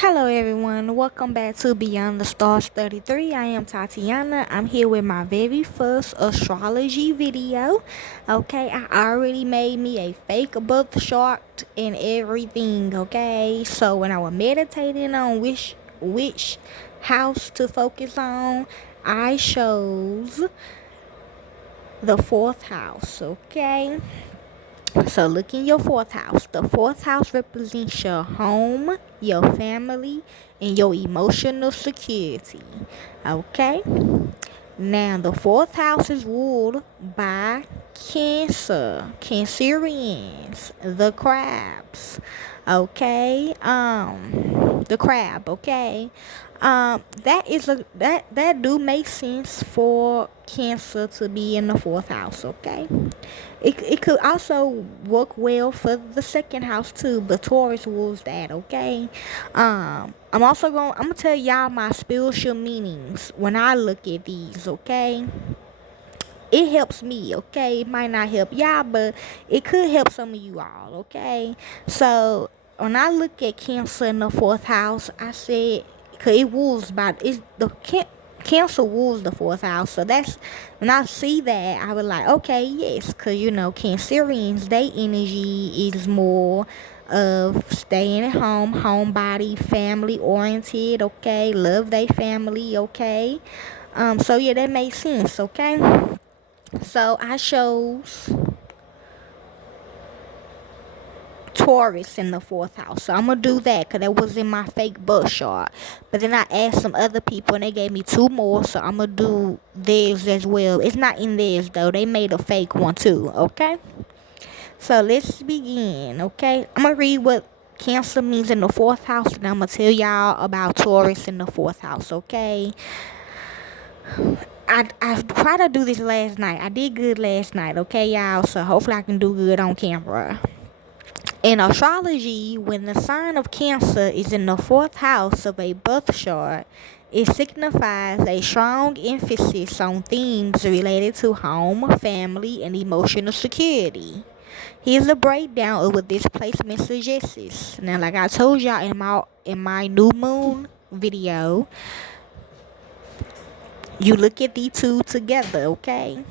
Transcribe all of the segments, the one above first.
Hello everyone, welcome back to Beyond the Stars 33. I am Tatiana. I'm here with my very first astrology video. Okay, I already made me a fake birth chart and everything, okay? So when I was meditating on which house to focus on, I chose the fourth house, okay? So look in your fourth house. The fourth house represents your home, your family, and your emotional security. Okay? Now the fourth house is ruled by Cancer, Cancerians, the crabs. Okay? The crab, okay? That do make sense for Cancer to be in the fourth house, okay? It could also work well for the second house too, but Taurus rules that, okay? I'm gonna tell y'all my spiritual meanings when I look at these, okay? It helps me, okay? It might not help y'all, but it could help some of you all, okay? So when I look at Cancer in the fourth house, I said, cause it rules by it's the Cancer rules the fourth house, so that's when I see that I was like, okay, yes, cause Cancerians, their energy is more of staying at home, homebody, family oriented, okay, love their family, okay. So yeah, that makes sense, okay. So I chose Taurus in the fourth house. So I'm going to do that because that was in my fake birth chart. But then I asked some other people and they gave me two more. So I'm going to do theirs as well. It's not in theirs though. They made a fake one too. Okay. So let's begin. Okay. I'm going to read what Cancer means in the fourth house. And I'm going to tell y'all about Taurus in the fourth house. Okay. I tried to do this last night. I did good last night. Okay, y'all. So hopefully I can do good on camera. In astrology, when the sign of Cancer is in the fourth house of a birth chart, it signifies a strong emphasis on themes related to home, family, and emotional security. Here's a breakdown of what this placement suggests. Now, like I told y'all in my new moon video, you look at these two together, okay?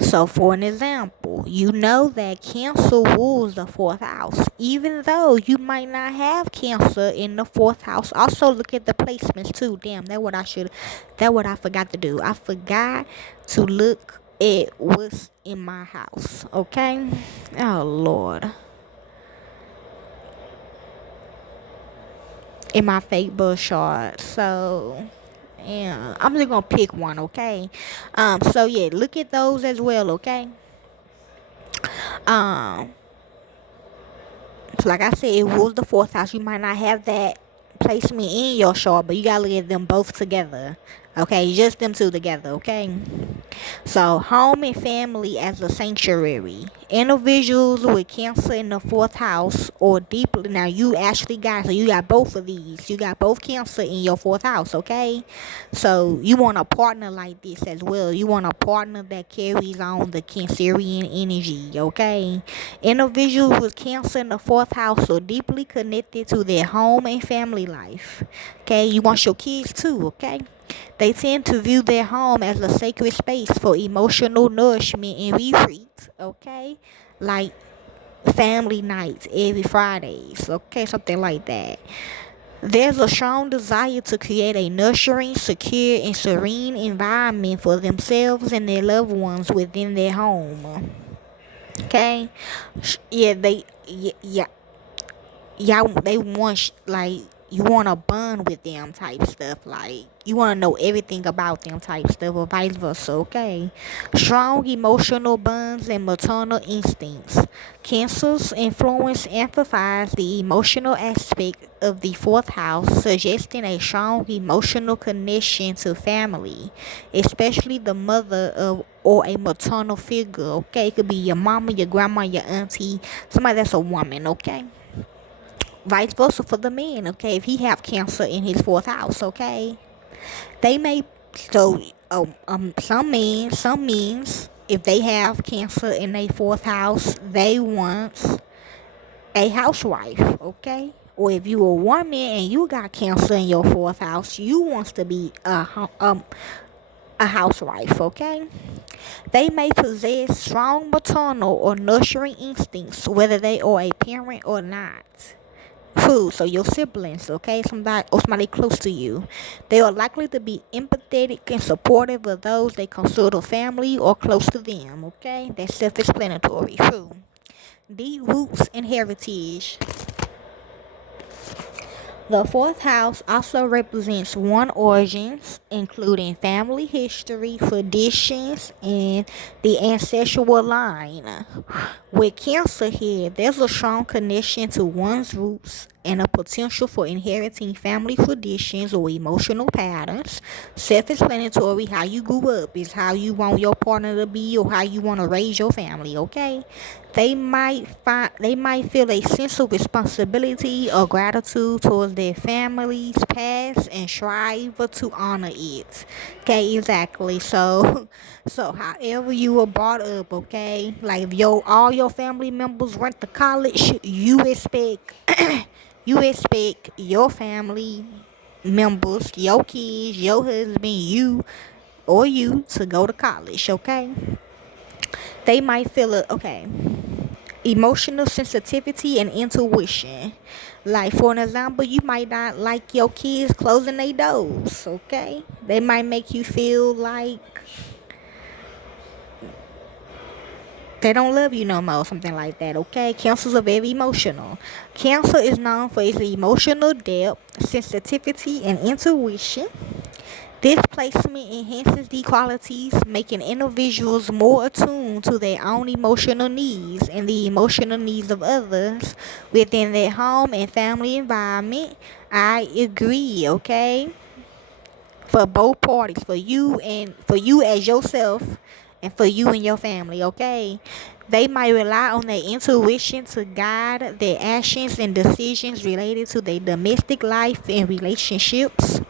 So, for an example, you know that Cancer rules the fourth house, even though you might not have Cancer in the fourth house. Also, look at the placements too. Damn, that what I forgot to do. I forgot to look at what's in my house. Okay. Oh Lord. In my fake birth chart. So yeah, I'm just gonna pick one, okay? So yeah, look at those as well, okay? Um, so like I said, it rules the fourth house. You might not have that placement in your chart, but you gotta look at them both together. Okay, just them two together, okay? So, home and family as a sanctuary. Individuals with Cancer in the fourth house or deeply. Now, you actually got, so you got both of these. You got both Cancer in your fourth house, okay? So, you want a partner like this as well. You want a partner that carries on the Cancerian energy, okay? Individuals with Cancer in the fourth house are deeply connected to their home and family life, okay? You want your kids too, okay? They tend to view their home as a sacred space for emotional nourishment and retreat, okay? Like family nights every Fridays, okay? Something like that. There's a strong desire to create a nurturing, secure, and serene environment for themselves and their loved ones within their home, okay? Yeah, they want like you want to bond with them type stuff, like you want to know everything about them type stuff, or vice versa, okay? Strong emotional bonds and maternal instincts. Cancer's influence amplifies the emotional aspect of the fourth house, suggesting a strong emotional connection to family, especially the mother of or a maternal figure, okay? It could be your mama, your grandma, your auntie, somebody that's a woman, okay? Vice versa for the man, okay? If he have Cancer in his fourth house, okay? They may some men, if they have Cancer in their fourth house, they want a housewife, okay? Or if you a woman and you got Cancer in your fourth house, you wants to be a housewife, okay? They may possess strong maternal or nurturing instincts, whether they are a parent or not. Food, so your siblings, okay, somebody close to you. They are likely to be empathetic and supportive of those they consider family or close to them, okay? That's self-explanatory. True. Deep roots and heritage. The fourth house also represents one origins, including family history, traditions, and the ancestral line. With Cancer here, there's a strong connection to one's roots and a potential for inheriting family traditions or emotional patterns. Self-explanatory, how you grew up is how you want your partner to be or how you want to raise your family, okay? They might feel a sense of responsibility or gratitude towards their families past and strive to honor it. Okay, exactly. So however you were brought up, okay, like if all your family members went to college, you expect your family members, your kids, your husband, you to go to college, okay? They might feel it, okay. Emotional sensitivity and intuition. Like, for an example, you might not like your kids closing their doors, okay? They might make you feel like they don't love you no more, something like that, okay? Cancers are very emotional. Cancer is known for its emotional depth, sensitivity, and intuition. This placement enhances these qualities, making individuals more attuned to their own emotional needs and the emotional needs of others within their home and family environment. I agree, okay? For both parties, for you as yourself and for you and your family, okay? They might rely on their intuition to guide their actions and decisions related to their domestic life and relationships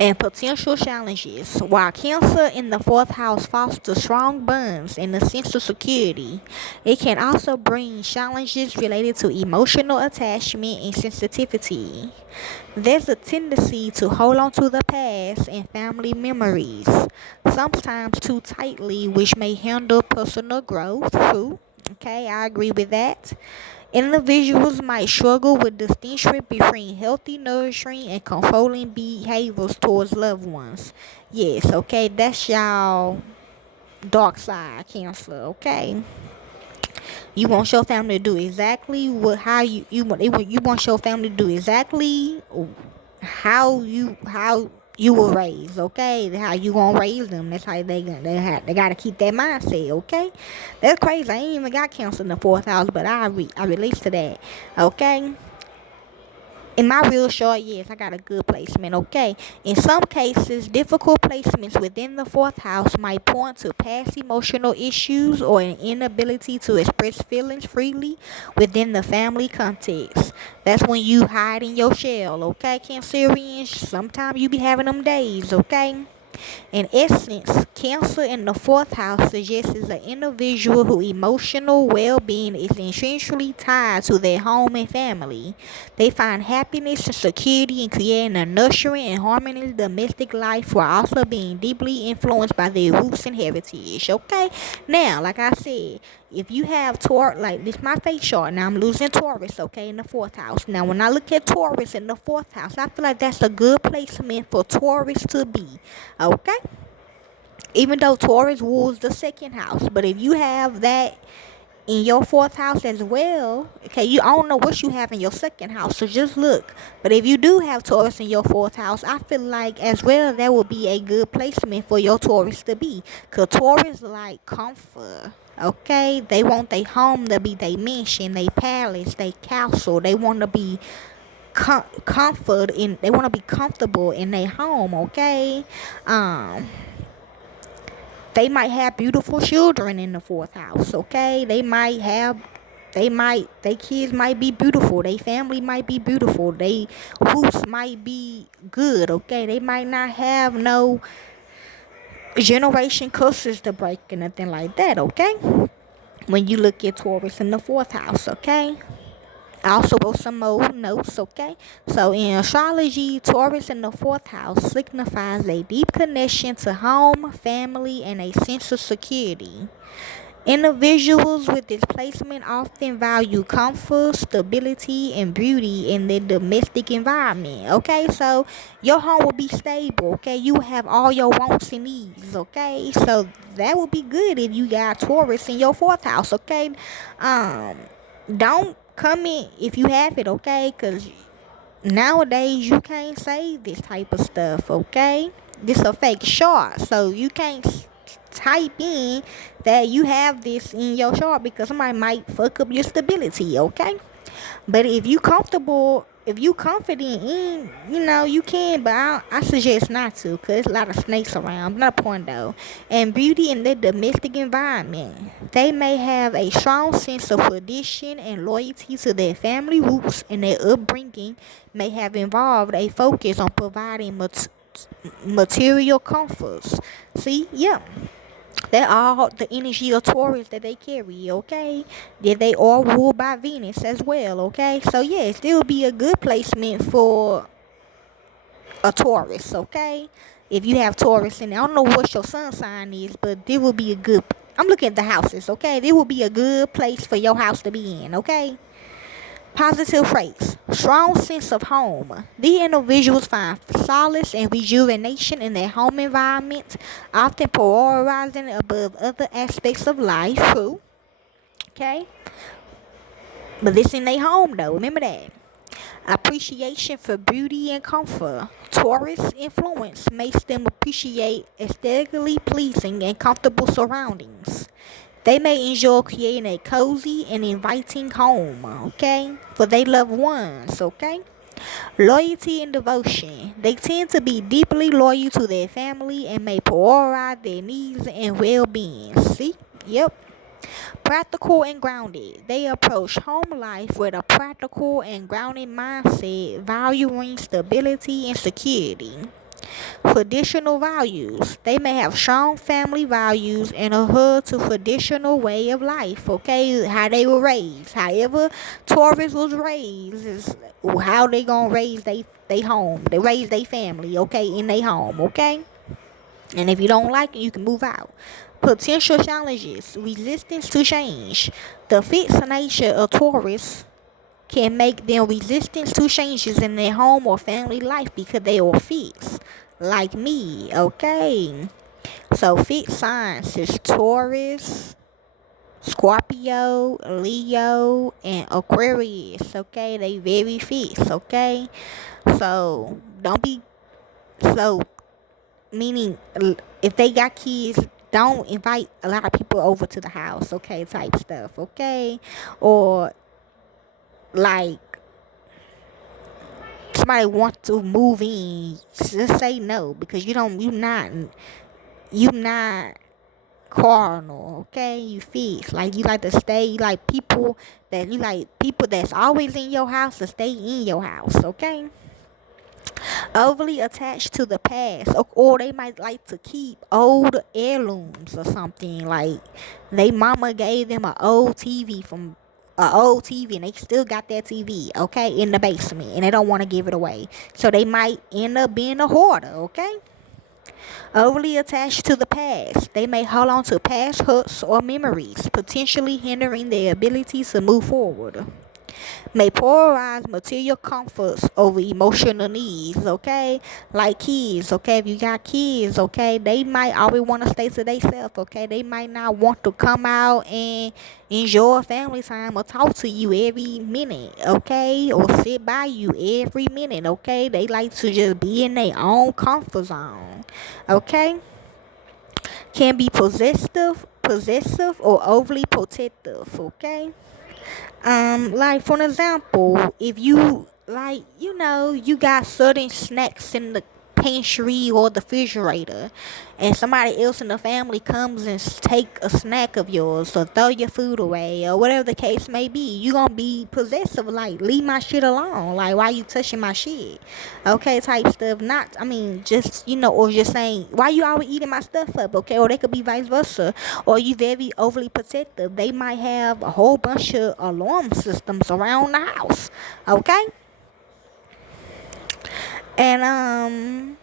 and potential challenges. While Cancer in the fourth house fosters strong bonds and a sense of security, it can also bring challenges related to emotional attachment and sensitivity. There's a tendency to hold on to the past and family memories, sometimes too tightly, which may hinder personal growth. True. Okay, I agree with that. Individuals might struggle with distinction between healthy nurturing and controlling behaviors towards loved ones. Yes, okay, that's y'all dark side, Cancer, okay? You want your family to do exactly you want your family to do exactly how you were raised, okay? How you gonna raise them? That's how they gotta keep that mindset, okay? That's crazy. I ain't even got Cancer in the fourth house, but I relate to that, okay? In my real short, yes, I got a good placement, okay? In some cases, difficult placements within the fourth house might point to past emotional issues or an inability to express feelings freely within the family context. That's when you hide in your shell, okay, Cancerians? Sometimes you be having them days, okay? In essence, Cancer in the fourth house suggests an individual whose emotional well-being is essentially tied to their home and family. They find happiness and security in creating a nurturing and harmonious domestic life while also being deeply influenced by their roots and heritage. Okay? Now, like I said, if you have Taurus, like this my face chart, now I'm losing Taurus, okay, in the fourth house. Now, when I look at Taurus in the fourth house, I feel like that's a good placement for Taurus to be, okay? Even though Taurus rules the second house, but if you have that in your fourth house as well, okay, I don't know what you have in your second house, so just look. But if you do have Taurus in your fourth house, I feel like as well that would be a good placement for your Taurus to be, because Taurus like comfort, okay? They want their home to be their mansion, their palace, their castle. They want to be they want to be comfortable in their home, okay? They might have beautiful children in the fourth house, okay? Their kids might be beautiful. Their family might be beautiful. They roots might be good, okay? They might not have no generation curses to break or nothing like that, okay? When you look at Taurus in the fourth house, okay? I also wrote some more notes, okay? So in astrology, Taurus in the fourth house signifies a deep connection to home, family, and a sense of security. Individuals with this placement often value comfort, stability, and beauty in their domestic environment. Okay, so your home will be stable. Okay, you have all your wants and needs. Okay, so that would be good if you got Taurus in your fourth house. Okay, um, don't come in if you have it. Okay, because nowadays you can't save this type of stuff. Okay, this a fake chart, so you can't type in that you have this in your chart because somebody might fuck up your stability. Okay, but if you comfortable, if you confident in, you can. But I suggest not to, cause a lot of snakes around. Not a point though. And beauty in their domestic environment, they may have a strong sense of tradition and loyalty to their family roots, and their upbringing may have involved a focus on providing material comforts. See, yeah. They're all the energy of Taurus that they carry, okay? Yeah, they are ruled by Venus as well, okay? So, yes, it will be a good placement for a Taurus, okay? If you have Taurus in there. I don't know what your sun sign is, but this will be a good. I'm looking at the houses, okay? This will be a good place for your house to be in, okay? Positive traits. Strong sense of home. These individuals find solace and rejuvenation in their home environment, often prioritizing above other aspects of life. True. Okay? But this in their home though. Remember that. Appreciation for beauty and comfort. Taurus influence makes them appreciate aesthetically pleasing and comfortable surroundings. They may enjoy creating a cozy and inviting home, okay, for their loved ones, okay? Loyalty and devotion. They tend to be deeply loyal to their family and may prioritize their needs and well-being. See? Yep. Practical and grounded. They approach home life with a practical and grounded mindset, valuing stability and security. Traditional values. They may have strong family values and adhere to traditional way of life, okay? How they were raised. However Taurus was raised is how they gonna raise they home. They raise their family, okay, in their home, okay? And if you don't like it, you can move out. Potential challenges. Resistance to change. The fixed nature of Taurus can make them resistant to changes in their home or family life because they are fixed. Like me, okay? So fixed signs is Taurus, Scorpio, Leo, and Aquarius, okay? They very fixed, okay? So don't be so meaning if they got kids, don't invite a lot of people over to the house, okay? Type stuff, okay? Or like somebody wants to move in, just say no because you not carnal, okay? You fix like you like to stay. You like people that's always in your house to stay in your house, okay? Overly attached to the past, or they might like to keep old heirlooms or something. Like they mama gave them an old TV from a old TV and they still got that TV, okay, in the basement and they don't want to give it away. So they might end up being a hoarder, okay? Overly attached to the past, they may hold on to past hurts or memories, potentially hindering their ability to move forward. May prioritize material comforts over emotional needs, okay? Like kids, okay? If you got kids, okay, they might always want to stay to themselves, okay? They might not want to come out and enjoy family time or talk to you every minute, okay? Or sit by you every minute, okay? They like to just be in their own comfort zone, okay? Can be possessive or overly protective, okay? Like for an example, if you like, you got certain snacks in the pantry or the refrigerator, and somebody else in the family comes and take a snack of yours or throw your food away or whatever the case may be, you gonna be possessive, like, leave my shit alone, like, why you touching my shit, okay, type stuff. Not, I mean, just, or just saying, why you always eating my stuff up, okay? Or they could be vice versa, or you very overly protective. They might have a whole bunch of alarm systems around the house, okay? And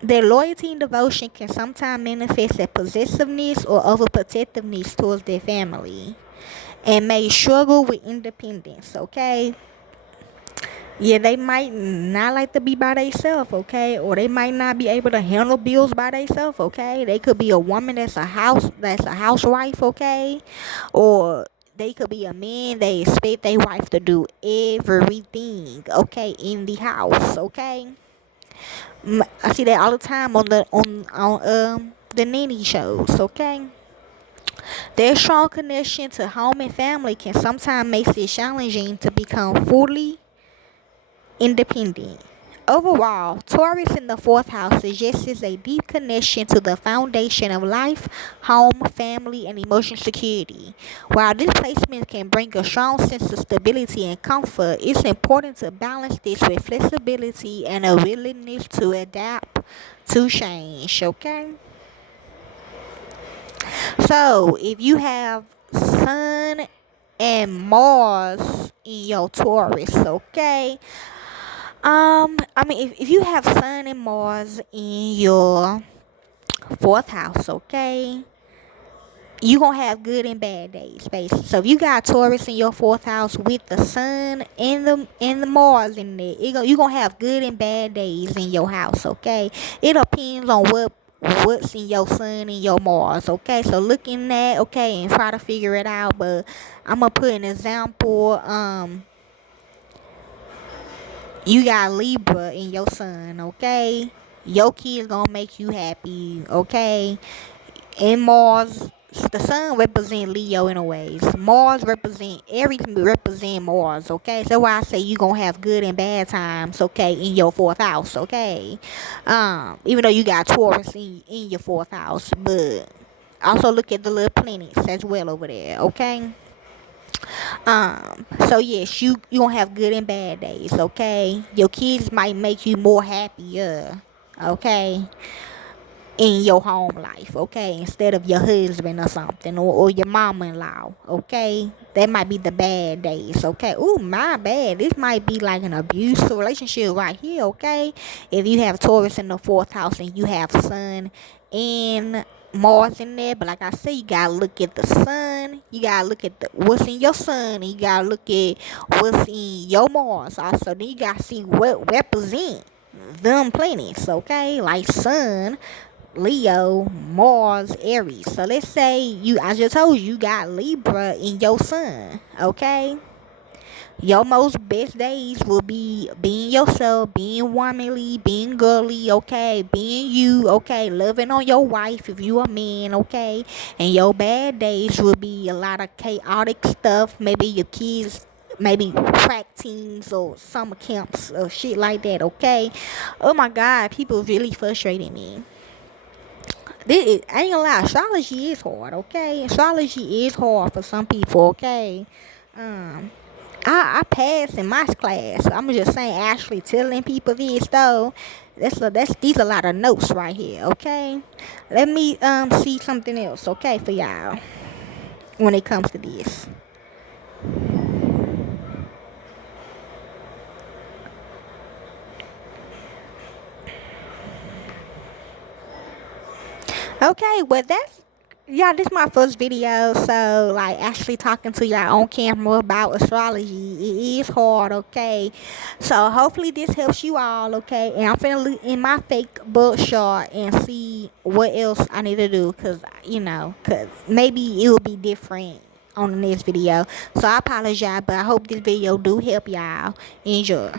their loyalty and devotion can sometimes manifest as possessiveness or overprotectiveness towards their family, and may struggle with independence, okay? Yeah, they might not like to be by themselves, okay? Or they might not be able to handle bills by themselves, okay? They could be a woman that's a housewife, okay? Or they could be a man, they expect their wife to do everything, okay, in the house, okay? I see that all the time on the nanny shows, okay? Their strong connection to home and family can sometimes make it challenging to become fully independent. Overall, Taurus in the fourth house suggests a deep connection to the foundation of life, home, family, and emotional security. While this placement can bring a strong sense of stability and comfort, it's important to balance this with flexibility and a willingness to adapt to change, okay? So, if you have Sun and Mars in your Taurus, okay? I mean, if you have Sun and Mars in your fourth house, okay, you gonna have good and bad days, basically. So if you got Taurus in your fourth house with the Sun and the Mars in there, you gonna have good and bad days in your house, okay? It depends on what's in your Sun and your Mars, okay? So look in that, okay, and try to figure it out. But I'm gonna put an example. You got Libra in your Sun, okay? Your kid's gonna make you happy, okay? And Mars, the Sun represent Leo in a ways. Mars represent, everything represent Mars, okay? So why I say you gonna have good and bad times, okay, in your fourth house, okay? Even though you got Taurus in your fourth house, but also look at the little planets as well over there, okay? So yes, you gonna have good and bad days, okay? Your kids might make you more happier, okay, in your home life, okay, instead of your husband or something, or your mama-in-law, okay? That might be the bad days, okay? Ooh, my bad. This might be like an abusive relationship right here, okay? If you have Taurus in the fourth house and you have Sun and Mars in there, but like I said, you gotta look at the Sun, you gotta look at what's in your Sun, and you gotta look at what's in your Mars also. Then you gotta see what represent them planets, okay? Like Sun, Leo, Mars, Aries. So let's say I just told you got Libra in your Sun, okay? Your most best days will be being yourself, being womanly, being girly, okay? Being you, okay? Loving on your wife if you a man, okay? And your bad days will be a lot of chaotic stuff. Maybe your kids, maybe track teams or summer camps or shit like that, okay? Oh my God, people really frustrating me. I ain't gonna lie, astrology is hard, okay? Astrology is hard for some people, okay? Um, I passed in my class. I'm just saying, actually telling people this though. These a lot of notes right here, okay? Let me see something else, okay, for y'all when it comes to this. Okay, well this my first video, so like actually talking to y'all on camera about astrology. It is hard, okay? So hopefully this helps you all, okay? And I'm finna look in my fake book chart and see what else I need to do, cause maybe it will be different on the next video. So I apologize, but I hope this video do help y'all. Enjoy.